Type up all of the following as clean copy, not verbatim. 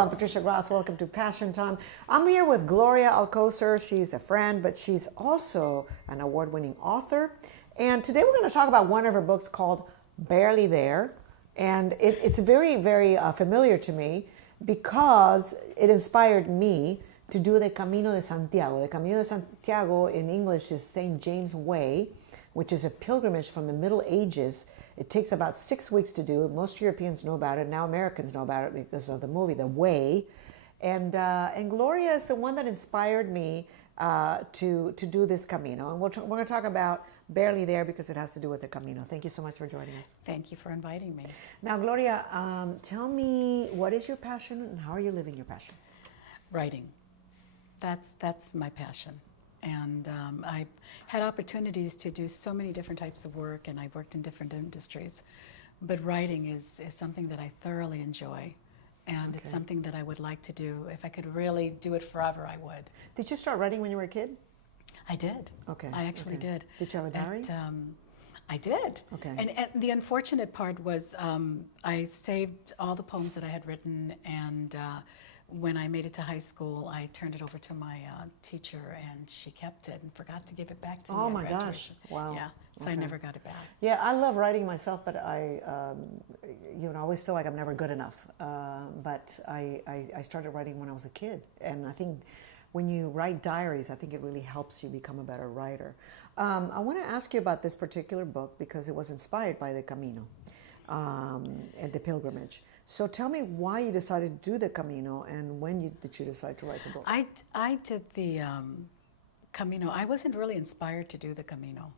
I'm Patricia Gross. Welcome to Passion Time. I'm here with Gloria Alcozer. She's a friend, but she's also an award-winning author. And today we're going to talk about one of her books called Barely There. And it's very, very familiar to me because it inspired me to do the Camino de Santiago. The Camino de Santiago in English is St. James Way, which is a pilgrimage from the Middle Ages. It takes about 6 weeks to do. Most Europeans know about it. Now Americans know about it because of the movie, The Way. And Gloria is the one that inspired me to do this Camino. And we're going to talk about Barely There because it has to do with the Camino. Thank you so much for joining us. Thank you for inviting me. Now, Gloria, tell me, what is your passion and how are you living your passion? Writing. That's my passion. And I had opportunities to do so many different types of work, and I've worked in different industries. But writing is something that I thoroughly enjoy, and it's something that I would like to do. If I could really do it forever, I would. Did you start writing when you were a kid? I did. Okay. I actually did. Did you have a diary? I did. Okay. And the unfortunate part was I saved all the poems that I had written, and when I made it to high school, I turned it over to my teacher, and she kept it and forgot to give it back to me. Oh my gosh! Wow. Yeah. So I never got it back. Yeah, I love writing myself, but I always feel like I'm never good enough. But I started writing when I was a kid, and I think when you write diaries, I think it really helps you become a better writer. I want to ask you about this particular book because it was inspired by the Camino and the pilgrimage. So tell me why you decided to do the Camino and when did you decide to write the book? I did the Camino. I wasn't really inspired to do the Camino.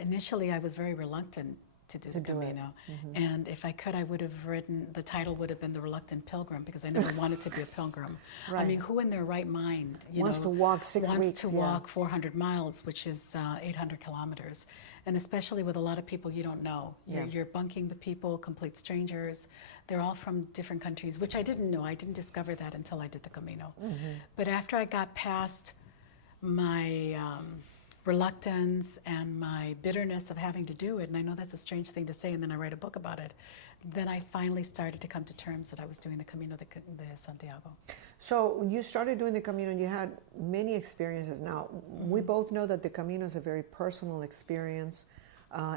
Initially I was very reluctant to do the Camino. And if I could, I would have written, the title would have been The Reluctant Pilgrim, because I never wanted to be a pilgrim. Right. I mean, who in their right mind wants to walk 6 weeks? Wants to walk 400 miles, which is 800 kilometers. And especially with a lot of people you don't know. You're bunking with people, complete strangers. They're all from different countries, which I didn't know. I didn't discover that until I did the Camino. But after I got past my reluctance and my bitterness of having to do it, and I know that's a strange thing to say, and then I write a book about it, then I finally started to come to terms that I was doing the Camino de Santiago. So when you started doing the Camino, you had many experiences. Now, we both know that the Camino is a very personal experience.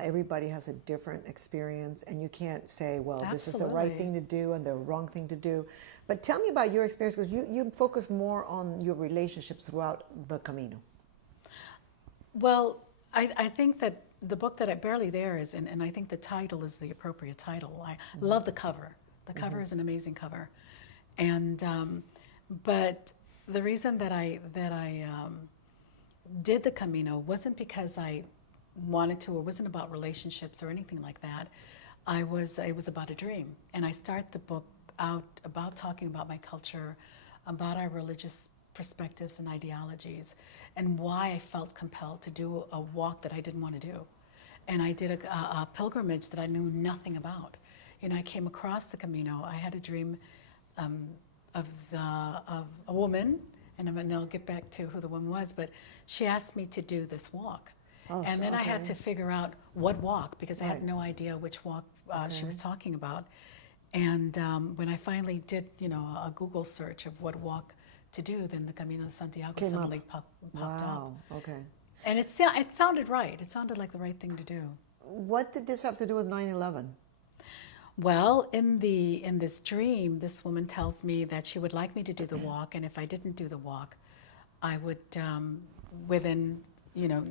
Everybody has a different experience, and you can't say, well, this is the right thing to do and the wrong thing to do. But tell me about your experience, because you focus more on your relationships throughout the Camino. Well, I think that the book that Barely There is, and I think the title is the appropriate title. I love the cover. The cover is an amazing cover. And, but the reason that I did the Camino wasn't because I wanted to, or wasn't about relationships or anything like that. It was about a dream. And I start the book out about talking about my culture, about our religious perspectives and ideologies, and why I felt compelled to do a walk that I didn't want to do. And I did a pilgrimage that I knew nothing about. I came across the Camino. I had a dream of a woman, and I'll get back to who the woman was, but she asked me to do this walk. And then I had to figure out what walk, because I had no idea which walk she was talking about. And when I finally did, a Google search of what walk to do, then the Camino de Santiago suddenly popped up. Okay. And it sounded right. It sounded like the right thing to do. What did this have to do with 9/11? Well, in this dream, this woman tells me that she would like me to do the walk, and if I didn't do the walk, I would, within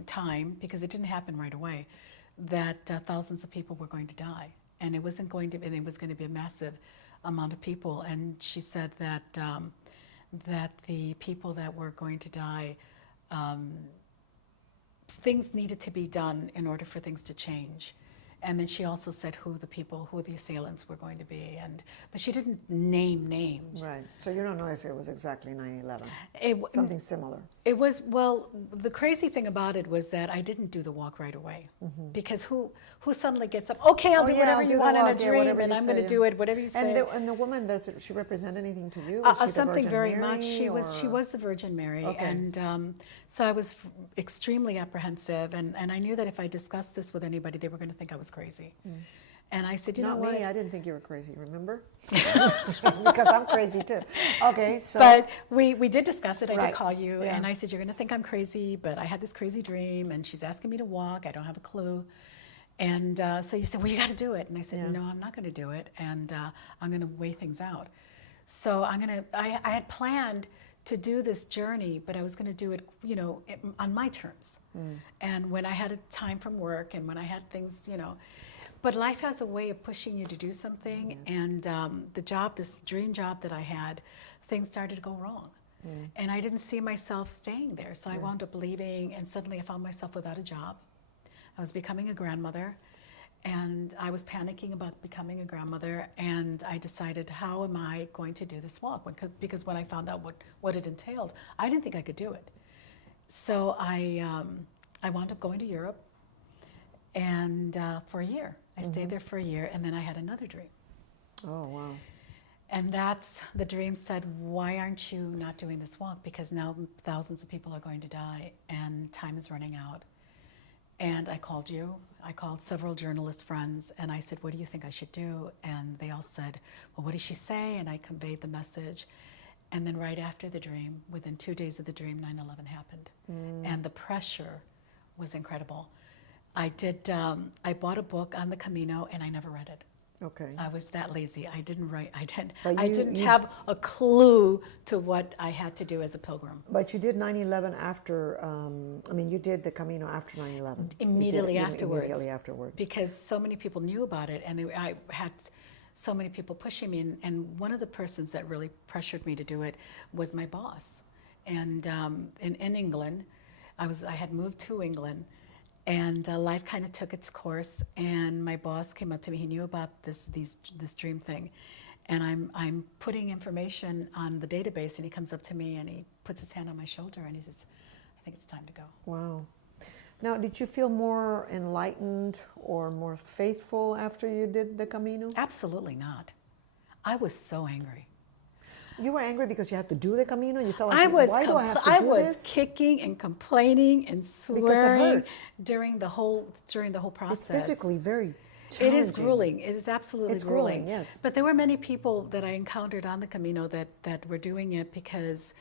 time, because it didn't happen right away, that thousands of people were going to die, and it was going to be a massive amount of people. And she said that that the people that were going to die, things needed to be done in order for things to change. And then she also said who the assailants were going to be, but she didn't name names. Right. So you don't know if it was exactly 9/11. Something similar. It was. Well, the crazy thing about it was that I didn't do the walk right away, because who suddenly gets up? Okay, I'll do whatever you want in a dream, and I'm going to do it. Whatever you say. And the woman, does she represent anything to you? Something very much. She was the Virgin Mary, and so I was extremely apprehensive, and I knew that if I discussed this with anybody, they were going to think I was crazy. And I said, you know Not what? me. I didn't think you were crazy. Remember? Because I'm crazy too. Okay, so But we did discuss it. I Right. did call you, Yeah. and I said, you're going to think I'm crazy, but I had this crazy dream, and she's asking me to walk. I don't have a clue. And so you said, well, you got to do it. And I said, Yeah. no, I'm not going to do it, and I'm going to weigh things out. So I had planned to do this journey, but I was going to do it, on my terms. And when I had a time from work, and when I had things, but life has a way of pushing you to do something. And this dream job that I had, things started to go wrong. And I didn't see myself staying there. So I wound up leaving, and suddenly I found myself without a job. I was becoming a grandmother, and I was panicking about becoming a grandmother, and I decided, how am I going to do this walk? Because when I found out what it entailed, I didn't think I could do it. So I wound up going to Europe, and for a year. I stayed there for a year, and then I had another dream. oh wow. And the dream said, why aren't you not doing this walk? Because now thousands of people are going to die, and time is running out. And I called you. I called several journalist friends, and I said, what do you think I should do? And they all said, well, what did she say? And I conveyed the message. And then right after the dream, within 2 days of the dream, 9/11 happened. And the pressure was incredible. I bought a book on the Camino, and I never read it. Okay. I was that lazy. I didn't But I you- didn't you- have a clue to what I had to do as a pilgrim. But you did 9/11 after. You did the Camino after 9/11. Immediately You did it afterwards. Immediately afterwards. Because so many people knew about it, and I had so many people pushing me. And one of the persons that really pressured me to do it was my boss. And in England, I had moved to England, and life kind of took its course. And my boss came up to me. He knew about this dream thing, and I'm putting information on the database. And he comes up to me and he puts his hand on my shoulder and he says, "I think it's time to go." Wow. Now, did you feel more enlightened or more faithful after you did the Camino? Absolutely not. I was so angry. You were angry because you had to do the Camino? You felt like, I was why do I have to do this? kicking and complaining and swearing hurts. during the whole process. It's physically very It challenging. is grueling. It is absolutely It's grueling, yes. But there were many people that I encountered on the Camino that were doing it because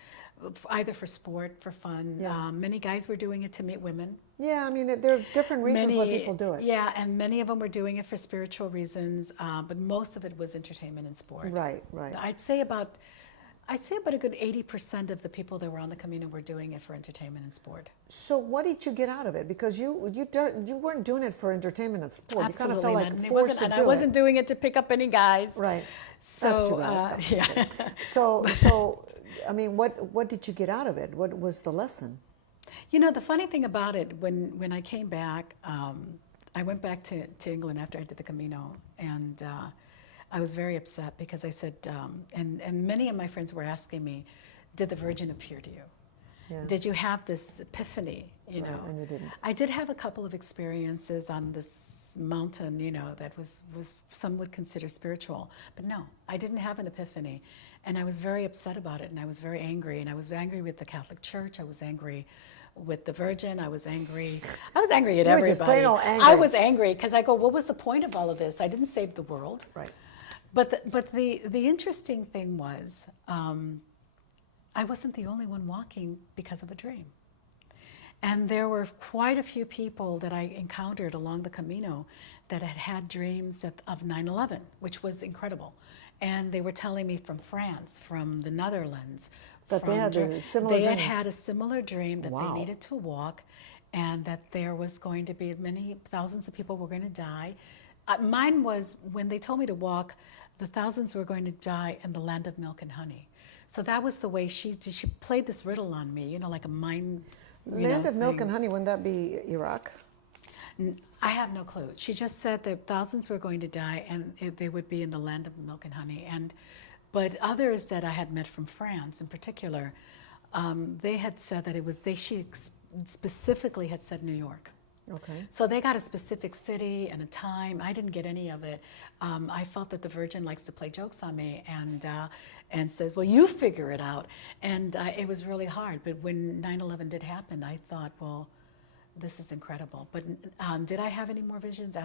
either for sport, for fun. Yeah. Many guys were doing it to meet women. Yeah, there are different reasons why people do it. Yeah, and many of them were doing it for spiritual reasons, but most of it was entertainment and sport. Right, right. I'd say about a good 80% of the people that were on the Camino were doing it for entertainment and sport. So what did you get out of it? Because you weren't doing it for entertainment and sport. Absolutely You kind of felt not. like forced to do I wasn't doing it to pick up any guys. Right. So That's too bad. yeah. So what did you get out of it? What was the lesson? The funny thing about it, when I came back, I went back to England after I did the Camino, and I was very upset because I said, and many of my friends were asking me, did the Virgin appear to you? Yeah. Did you have this epiphany? Right, and you didn't. I did have a couple of experiences on this mountain, that was some would consider spiritual, but no, I didn't have an epiphany, and I was very upset about it, and I was very angry, and I was angry with the Catholic Church. I was angry with the Virgin. I was angry at You were everybody. just plain old angry. I was angry because I go, what was the point of all of this? I didn't save the world. Right. But the interesting thing was, I wasn't the only one walking because of a dream. And there were quite a few people that I encountered along the Camino that had had dreams of 9/11, which was incredible. And they were telling me from France, from the Netherlands, That they had similar they had dreams. had a similar dream that Wow. they needed to walk, and that there was going to be many thousands of people were going to die. Mine was, when they told me to walk, the thousands were going to die in the land of milk and honey. So that was the way she played this riddle on me, like a mind. Land of milk thing. and honey, wouldn't that be Iraq? I have no clue. She just said that thousands were going to die, and they would be in the land of milk and honey. But others that I had met from France, in particular, they had said that it was she specifically had said New York. Okay. So they got a specific city and a time. I didn't get any of it. I felt that the Virgin likes to play jokes on me and says, well, you figure it out. And it was really hard. But when 9/11 did happen, I thought, well, this is incredible. But did I have any more visions?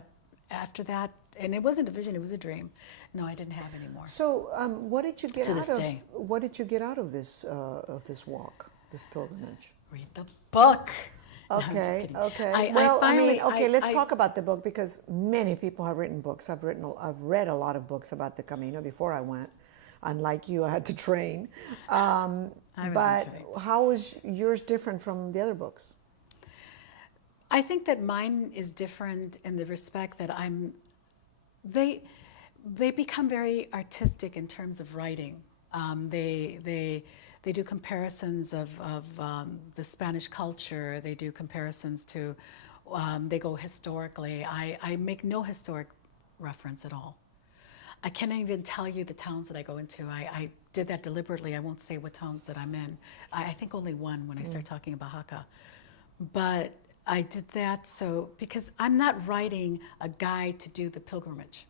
after that, and it wasn't a vision, it was a dream. No, I didn't have any more. So, what did you get To out this of day. what did you get out of this walk, this pilgrimage? Read the book. No, I'm just Okay, kidding. okay. Let's talk about the book because many people have written books. I've read a lot of books about the Camino before I went. Unlike you, I had to train. But how was yours different from the other books? I think that mine is different in the respect that they become very artistic in terms of writing. They do comparisons of the Spanish culture. They do comparisons to, they go historically. I make no historic reference at all. I can't even tell you the towns that I go into. I did that deliberately. I won't say what towns that I'm in. I think only one when I start talking about Haka. But I did that because I'm not writing a guide to do the pilgrimage.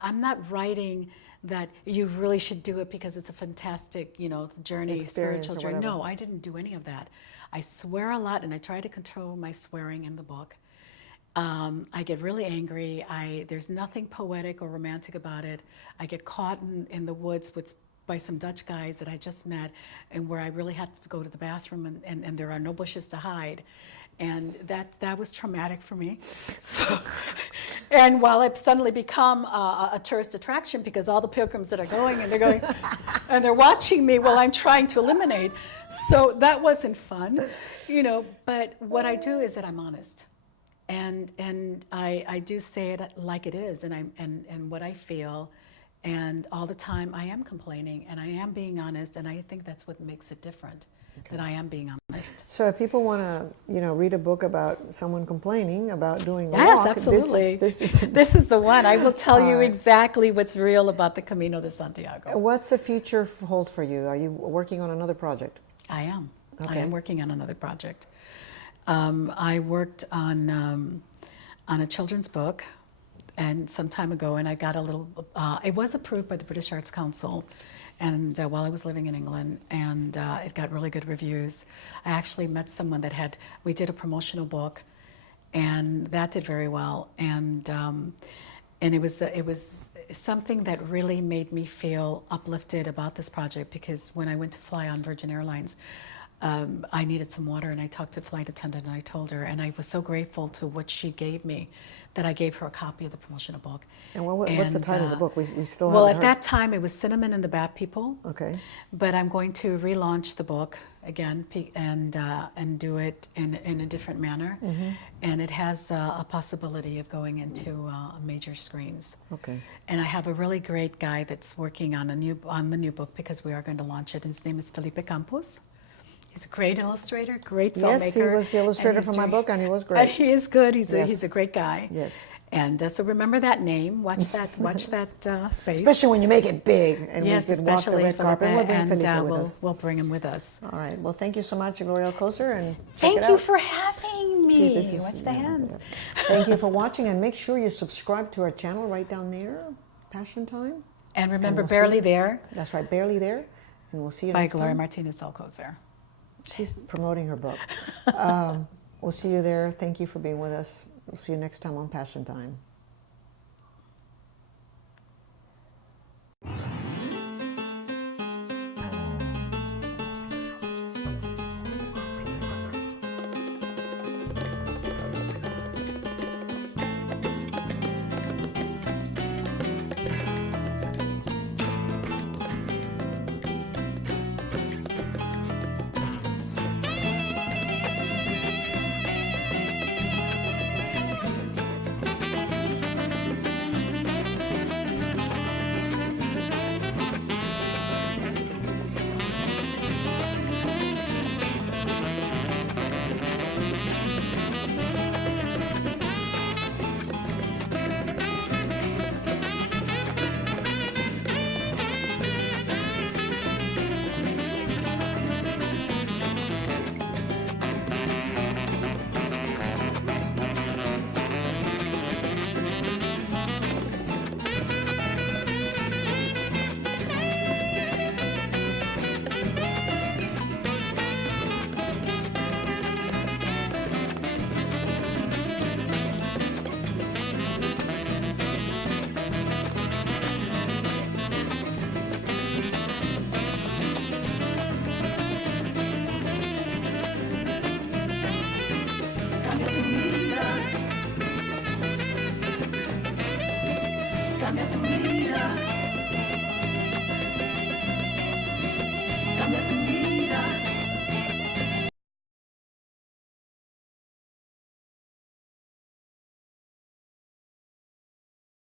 I'm not writing that you really should do it because it's a fantastic, journey, spiritual journey. No, I didn't do any of that. I swear a lot, and I try to control my swearing in the book. I get really angry. There's nothing poetic or romantic about it. I get caught in the woods by some Dutch guys that I just met, and where I really had to go to the bathroom, and there are no bushes to hide. And that was traumatic for me. So, and while I've suddenly become a tourist attraction because all the pilgrims that are going and they're going and they're watching me while I'm trying to eliminate. So that wasn't fun, but what I do is that I'm honest. And I do say it like it is, and what I feel, and all the time I am complaining and I am being honest, and I think that's what makes it different. Okay. That I am being honest. So if people want to, read a book about someone complaining about doing a walk, yes, absolutely. This is the one. I will tell you exactly what's real about the Camino de Santiago. What's the future hold for you? Are you working on another project? I am. Okay. I am working on another project. I worked on a children's book, and some time ago, and I got a little. It was approved by the British Arts Council. And while I was living in England, and it got really good reviews. I actually met someone we did a promotional book, and that did very well. And it was something that really made me feel uplifted about this project, because when I went to fly on Virgin Airlines, I needed some water, and I talked to the flight attendant, and I told her, and I was so grateful to what she gave me that I gave her a copy of the promotional book. And what's the title of the book? We still well, haven't at heard. that time it was Cinnamon and the Bat People. Okay. But I'm going to relaunch the book again and do it in a different manner. Mm-hmm. And it has a possibility of going into major screens. Okay. And I have a really great guy that's working on the new book, because we are going to launch it. His name is Felipe Campos. He's a great illustrator, great filmmaker. Yes, he was the illustrator for my book, and he was great. And he is good. He's a great guy. Yes. And so remember that name. Watch that space. Especially when you make it big, and yes, we could walk the red carpet. We'll bring him with us. All right. Well, thank you so much, Gloria Alcozer, and thank you for having me. Watch the hands. Thank you for watching, and make sure you subscribe to our channel right down there, Passion Time. And remember, Barely There. That's right, Barely There. And we'll see you next time. By Gloria Martinez Alcozer. She's promoting her book. We'll see you there. Thank you for being with us. We'll see you next time on Passion Time.